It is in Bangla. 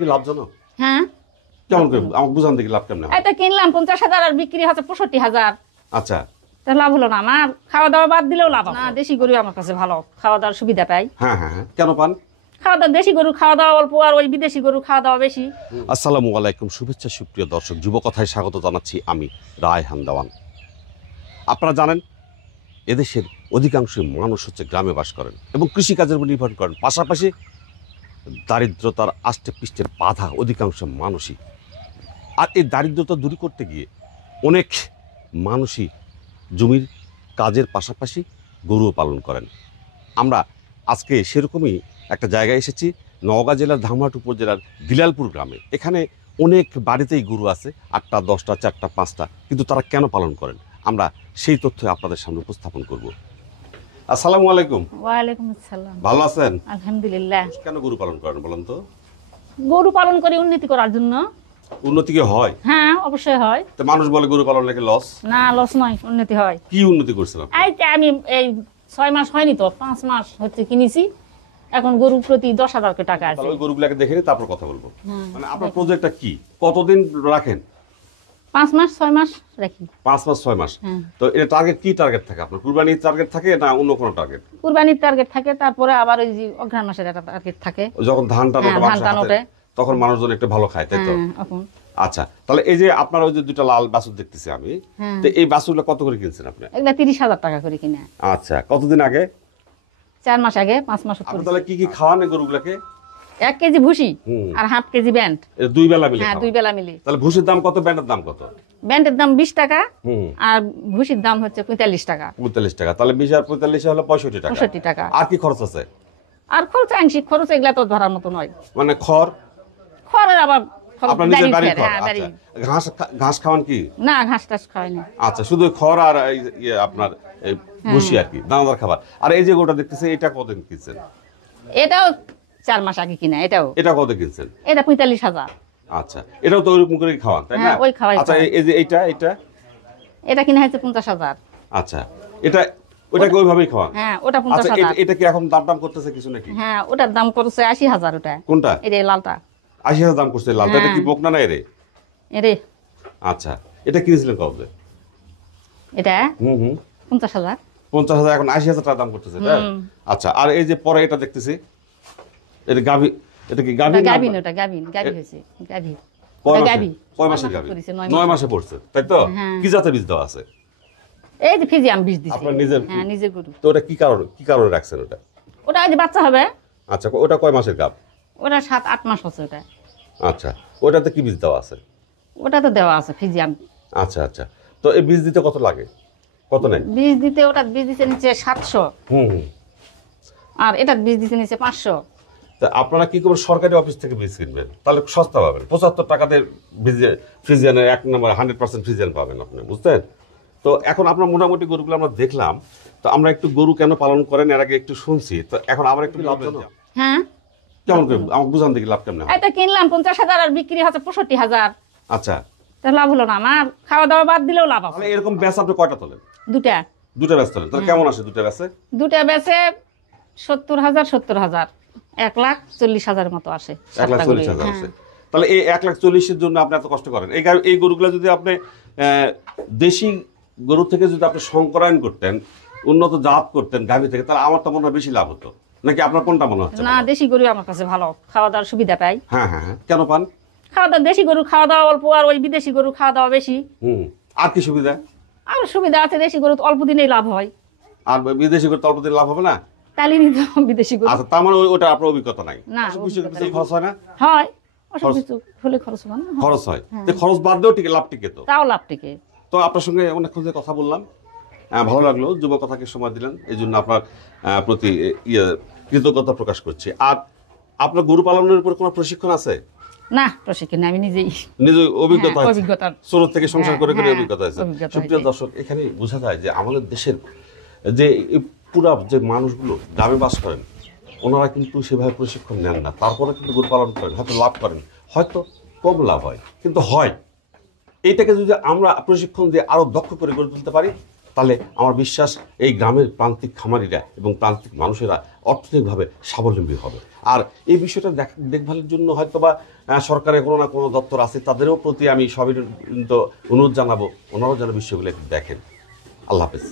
কি লাভজনক? হ্যাঁ। কেমন করে আমাকে বুঝান দেখি লাভ কেমন? এটা কিনলাম 50,000 আর বিক্রি হচ্ছে 65,000। আচ্ছা, তা লাভ হলো না আমার। খাওয়া দাওয়া বাদ দিলেও লাভ না। দেশি গরু আমার কাছে ভালো, খাওয়া দাওয়ার সুবিধা পাই। হ্যাঁ হ্যাঁ হ্যাঁ, কেন পান? খাওয়া দাওয়া দেশি গরু খাওয়া দাওয়া অল্প, আর ওই বিদেশি গরু খাওয়া দাওয়া বেশি। আসসালামু আলাইকুম, শুভেচ্ছা সুপ্রিয় দর্শক, যুবকথায় স্বাগত জানাচ্ছি আমি রায়হান দেওয়ান। আপনারা জানেন এদেশের অধিকাংশ মানুষ হচ্ছে গ্রামে বাস করেন এবং কৃষিকাজের উপর নির্ভর করেন। পাশাপাশি দারিদ্রতার আষ্টে পৃষ্ঠে বাধা অধিকাংশ মানুষই। আর এই দারিদ্রতা দূর করতে গিয়ে অনেক মানুষই জমির কাজের পাশাপাশি গরুও পালন করেন। আমরা আজকে সেরকমই একটা জায়গায় এসেছি, নওগাঁ জেলার ধামরাট উপজেলার দিলালপুর গ্রামে। এখানে অনেক বাড়িতেই গরু আছে, 8টা 10টা 4টা 5টা, কিন্তু তারা কেন পালন করেন আমরা সেই তথ্য আপনাদের সামনে উপস্থাপন করব। আসসালামু আলাইকুম। ওয়ালাইকুম আসসালাম। ভালো আছেন? আলহামদুলিল্লাহ। কেন গরু পালন করেন বলেন তো? গরু পালন করে উন্নতি করার জন্য। উন্নতি কি হয়? হ্যাঁ, অবশ্যই হয়। তো মানুষ বলে গরু পালন নাকি লস। না, লস নয়, উন্নতি হয়। কি উন্নতি করছেন আপনি? এই আমি 6 মাস হয়নি তো, 5 মাস হচ্ছে কিনেছি। এখন গরু প্রতি 10,000 করে টাকা আছে। তাহলে ওই গরুগুলোকে দেখে নিয়ে তারপর কথা বলবো। মানে আপনার প্রজেক্টটা কি, কতদিন রাখেন? 5 মাস 6 মাস রাখি। 5 মাস 6 মাস। হ্যাঁ। তো এটা টার্গেট কি টার্গেট থাকে আপনার? কুরবানির টার্গেট থাকে না অন্য কোনো টার্গেট? কুরবানির টার্গেট থাকে, তারপরে আবার ওই যে অঘ্রাণ মাসের একটা টার্গেট থাকে। যখন ধানটা হ্যাঁ, ওঠে ধান ওঠে। তখন মানুষজন একটু ভালো খায়, তাই তো? হ্যাঁ, এখন। আচ্ছা, তাহলে এই যে আপনার ওই যে দুটো লাল বাছুর দেখতেছি আমি, হ্যাঁ। তো এই বাছুরগুলো কত করে কিনছেন আপনি? এগুলা 30,000 টাকা করে কিনে। আচ্ছা, কতদিন আগে? 4 মাস আগে, 5 মাস আপনি তাহলে কি কি খাওয়ান এই গরুগুলোকে? 1 কেজি ভুসি হুম। আর 1/2 কেজি ব্যান্ড। এটা দুই বেলা মিলে হ্যাঁ, খাওয়ান? 2 বেলা মিলে। তাহলে ভুসির দাম কত, ব্যান্ডের দাম কত? ব্যান্ডের দাম 20 টাকা হুম। আর ভুসির দাম হচ্ছে 45 টাকা। 45 টাকা। তাহলে 20 আর 45 হলো 65 টাকা। 65 টাকা। আর কি খরচ আছে? আর খরচ আংশিক খরচ, এগুলা তো ধরার মতো নয়। মানে খড় খড়ের আবার খরচ আপনার নিজের বাড়ির বাড়ির খড়? হ্যাঁ, বাড়ি। আচ্ছা, ঘাস খাওয়ান কি? না, ঘাস টাস খায় না। আচ্ছা, শুধু খড় আর আপনার এই ভুসি আর কি, দানাদার খাবার। আর এই যে গোটা দেখতেছে, এটা কতদিন কিনছেন? এটাও 4 মাস আগে কিনা। এটা কত কিনছেন? এটা 45,000। আচ্ছা, এটাও তো ওইরকম করে খাওয়ান, তাই না? হ্যাঁ, ওই খাওয়াই। আচ্ছা, এই যে এটা এটা কিনা হচ্ছে 50,000। আচ্ছা, ওটাকে ওইভাবেই খাওয়ান? হ্যাঁ, ওটা আচ্ছা, 50,000। এটা কি এখন দাম করতেছে কিছু নাকি? হ্যাঁ, ওটার দাম করছে 80,000 ওটা। কোনটা? এটা লালটা। 80,000 দাম করছে লালটা? এটা কি হ্যাঁ। বকনা না এরে? এরে আচ্ছা, এটা কিনেছিলেন কত? এটা হুম 50,000। 50,000, এখন 80,000 টাকা দাম করতেছে, তাই? আচ্ছা, আর এই যে পরে এটা দেখতেছি, এটা গাভী, এটা কি গাভী? গাভিন, ওটা গাভিন হয়েছে। গাভি। কয় মাসের গাভী? 9 মাসে পড়ছে, তাই তো? হ্যাঁ। কি জাতের বীজ দেওয়া আছে? এই যে ফিজিয়াম বীজ দিছি। আপনার নিজের? হ্যাঁ, নিজের গরু। তো ওটা কি কারণে রাখছেন ওটা? ওটা আজ বাচ্চা হবে। আচ্ছা, ওটা কয় মাসের গাভ? ওটা 7-8 মাস হচ্ছে ওটা। আচ্ছা, ওটাতে কি বীজ দেওয়া আছে? ওটা তো দেওয়া আছে ফিজিয়াম। আচ্ছা আচ্ছা, তো এই বীজ দিতে কত লাগে, কত নেই? বীজ দিতে ওটা বীজ দিতে নিচে 700। হুম। আর এটা বীজ দিতে নিচে 500। তা আপনারা কি করবেন, সরকারি অফিস থেকে বীজ কিনবেন, তাহলে সস্তা পাবেন। 75 টাকাতে ফ্রিজিয়ানের 1 নম্বর 100% ফ্রিজিয়ান পাবেন আপনি, বুঝতেন তো? এখন আপনার মোটামুটি গরুগুলো আমরা দেখলাম, তো আমরা একটু গরু কেন পালন করেন এর আগে একটু শুনছি, তো এখন আবার একটু লাভজনক। হ্যাঁ। কেমন করে আমাকে বুঝান দেখি লাভ কেমন হয়? এটা কিনলাম 50,000 আর বিক্রি হচ্ছে 65,000। আচ্ছা, তা লাভ হলো না আমার। খাওয়া দাওয়া বাদ দিলেও লাভ তাহলে আছে। এরকম ব্যাস আপনি কয়টা তোলেন? দুটা ব্যাস তোলেন, তাহলে কেমন আসে দুটা ব্যাসে? দুটা বেচে 70,000 1,40,000 মতো আসে। 1,40,000 আছে। তাহলে এই 1,40,000 জন্য আপনি এত কষ্ট করেন। এই গরুগুলো যদি আপনি দেশি গরু থেকে যদি আপনি সংকরায়ন করতেন, উন্নত জাত করতেন গাভী থেকে, তাহলে আমার তো মনে হয় বেশি লাভ হতো, নাকি আপনার কোনটা মনে হচ্ছে? না, দেশি গরু আমার কাছে ভালো, খাওয়া দাওয়ার সুবিধা পাই। হ্যাঁ হ্যাঁ হ্যাঁ, কেন পান? খাওয়া দাওয়া দেশি গরু খাওয়া দাওয়া অল্প, আর ওই বিদেশি গরু খাওয়া দাওয়া বেশি। হুম। আর কি সুবিধা? আর সুবিধা আছে, দেশি গরু অল্প দিনেই লাভ হয়। আর বিদেশি গরু অল্প দিন লাভ হবে না? তাহলে নিতে বিদেশি গরু। আচ্ছা, তার মানে ওটা আপনার অভিজ্ঞতা নাই? না, কিছু খরচ হয় না? হয়, অসুখ কিছু হলে খরচ হয় না। খরচ হয়, তো খরচ বাদ দিয়েও টিকে, লাভ টিকে তো? তাও লাভ টিকে। তো আপনার সঙ্গে অনেকক্ষণ যে কথা বললাম, ভালো লাগলো, যুবকথাকে সময় দিলেন, এই জন্য আপনার প্রতি কৃতজ্ঞতা প্রকাশ করছি। আর আপনার গরু পালনের উপর কোনো প্রশিক্ষণ আছে? না, প্রশিক্ষণ আমি নিজেই নিজের অভিজ্ঞতা, অভিজ্ঞতা, ছোট থেকে সংসার করে করে হ্যাঁ, অভিজ্ঞতা আছে। অভিজ্ঞতা সুপ্রিয় হয়েছে। দর্শক, এখানে বোঝা যায় যে আমাদের দেশের যে পুরা যে মানুষগুলো গ্রামে বাস করেন, ওনারা কিন্তু সেভাবে প্রশিক্ষণ নেন না, তারপরে কিন্তু গরু পালন করেন, হয়তো লাভ করেন, হয়তো কম লাভ হয়, কিন্তু হয়। এইটাকে যদি আমরা প্রশিক্ষণ দিয়ে আরো দক্ষ করে গড়ে তুলতে পারি, তাহলে আমার বিশ্বাস এই গ্রামের প্রান্তিক খামারিরা এবং প্রান্তিক মানুষেরা অর্থনৈতিকভাবে স্বাবলম্বী হবে। আর এই বিষয়টা দেখভালের জন্য হয়তো বা সরকারের কোনো না কোনো দপ্তর আছে, তাদেরও প্রতি আমি সবিনয় অনুরোধ জানাবো, ওনারাও যেন বিষয়গুলো একটু দেখেন। আল্লাহ হাফেজ।